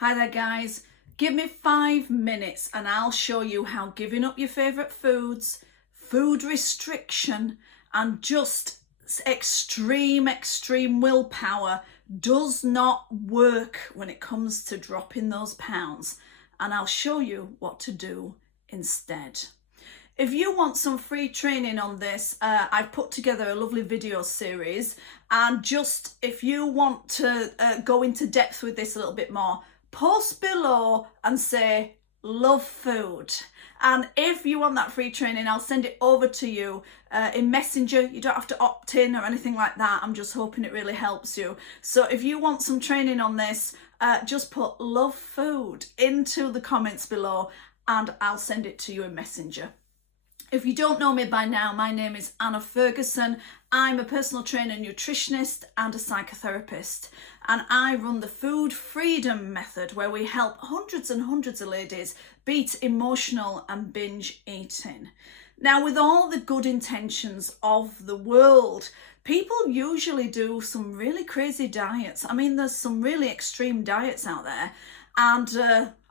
Hi there guys, give me 5 minutes and I'll show you how giving up your favourite foods, food restriction and just extreme willpower does not work when it comes to dropping those pounds, and I'll show you what to do instead. If you want some free training on this, I've put together a lovely video series, and just if you want to go into depth with this a little bit more, post below and say love food, and if you want that free training I'll send it over to you in Messenger. You don't have to opt in or anything like that. I'm just hoping it really helps you. So if you want some training on this, just put love food into the comments below and I'll send it to you in Messenger. If you don't know me by now, my name is Anna Ferguson. I'm a personal trainer, nutritionist and a psychotherapist, and I run the Food Freedom Method, where we help hundreds and hundreds of ladies beat emotional and binge eating. Now, with all the good intentions of the world, people usually do some really crazy diets. I mean, there's some really extreme diets out there, and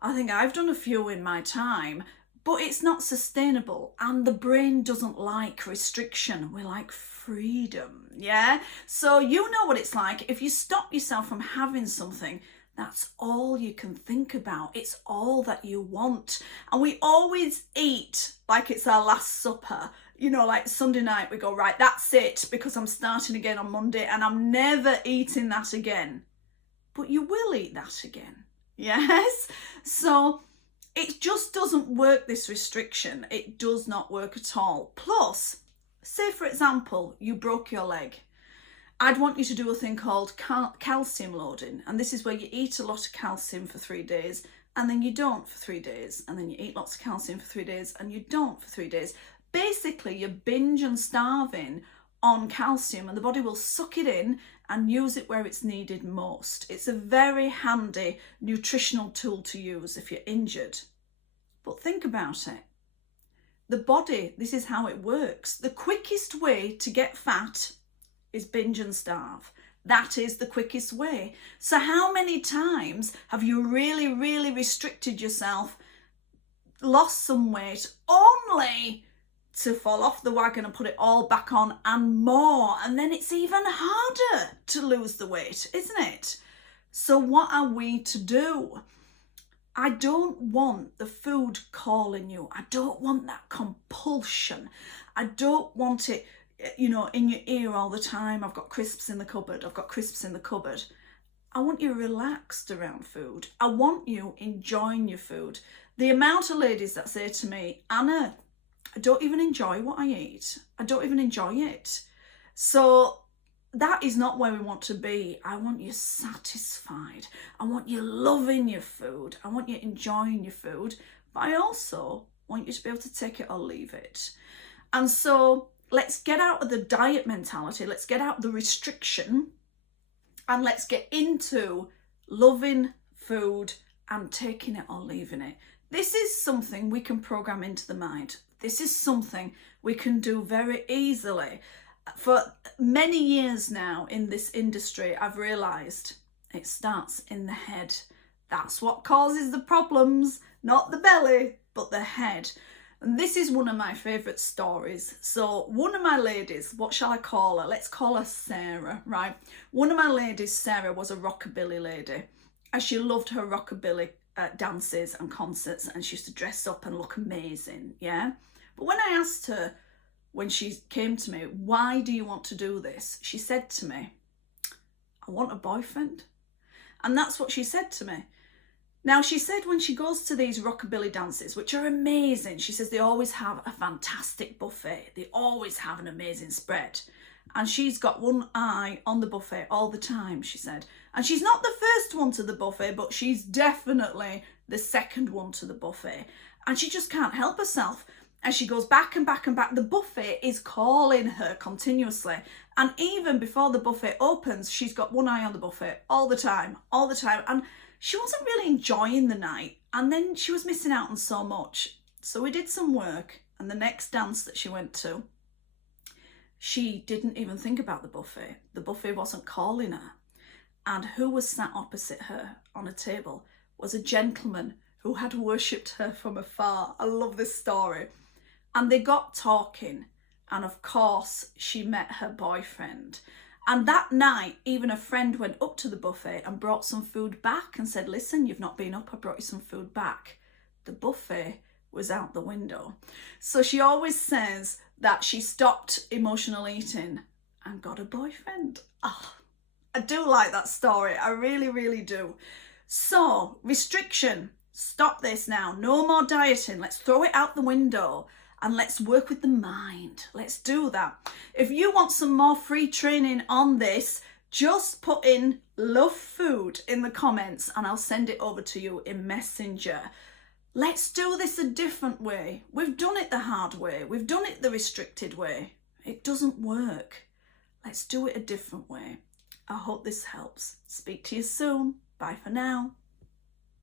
I think I've done a few in my time. But it's not sustainable, and the brain doesn't like restriction. We like freedom, yeah? So you know what it's like. If you stop yourself from having something, that's all you can think about. It's all that you want. And we always eat like it's our last supper. You know, like Sunday night we go, right, that's it, because I'm starting again on Monday and I'm never eating that again. But you will eat that again, yes? So it just doesn't work, this restriction. It does not work at all. Plus, say for example, you broke your leg. I'd want you to do a thing called calcium loading. And this is where you eat a lot of calcium for 3 days and then you don't for 3 days. And then you eat lots of calcium for 3 days and you don't for 3 days. Basically, you're binge and starving on calcium, and the body will suck it in and use it where it's needed most. It's a very handy nutritional tool to use if you're injured. But think about it. The body, this is how it works. The quickest way to get fat is binge and starve. That is the quickest way. So how many times have you really restricted yourself, lost some weight, only to fall off the wagon and put it all back on and more? And then it's even harder to lose the weight, isn't it? So what are we to do? I don't want the food calling you. I don't want that compulsion. I don't want it, you know, in your ear all the time. I've got crisps in the cupboard. I've got crisps in the cupboard. I want you relaxed around food. I want you enjoying your food. The amount of ladies that say to me, Anna, I don't even enjoy what I eat. I don't even enjoy it. So that is not where we want to be. I want you satisfied. I want you loving your food. I want you enjoying your food. But I also want you to be able to take it or leave it. And so let's get out of the diet mentality. Let's get out of the restriction. And let's get into loving food and taking it or leaving it. This is something we can program into the mind. This is something we can do very easily. For many years now in this industry, I've realised it starts in the head. That's what causes the problems, not the belly, but the head. And this is one of my favourite stories. So one of my ladies, what shall I call her? Let's call her Sarah, right? One of my ladies, Sarah, was a rockabilly lady, and she loved her rockabilly dances and concerts, and she used to dress up and look amazing, yeah? But when I asked her, when she came to me, why do you want to do this? She said to me, I want a boyfriend. And that's what she said to me. Now, she said when she goes to these rockabilly dances, which are amazing, she says they always have a fantastic buffet. They always have an amazing spread. And she's got one eye on the buffet all the time, she said. And she's not the first one to the buffet, but she's definitely the second one to the buffet. And she just can't help herself. And she goes back and back and back. The buffet is calling her continuously. And even before the buffet opens, she's got one eye on the buffet all the time. And she wasn't really enjoying the night. And then she was missing out on so much. So we did some work. And the next dance that she went to, she didn't even think about the buffet. The buffet wasn't calling her. And who was sat opposite her on a table was a gentleman who had worshipped her from afar. I love this story. And they got talking, and of course she met her boyfriend. And that night, even a friend went up to the buffet and brought some food back and said, listen, you've not been up, I brought you some food back. The buffet was out the window. So she always says that she stopped emotional eating and got a boyfriend. Oh, I do like that story. I really, really do. So, restriction. Stop this now. No more dieting. Let's throw it out the window and let's work with the mind. Let's do that. If you want some more free training on this, just put in love food in the comments and I'll send it over to you in Messenger. Let's do this a different way. We've done it the hard way. We've done it the restricted way. It doesn't work. Let's do it a different way. I hope this helps. Speak to you soon. Bye for now.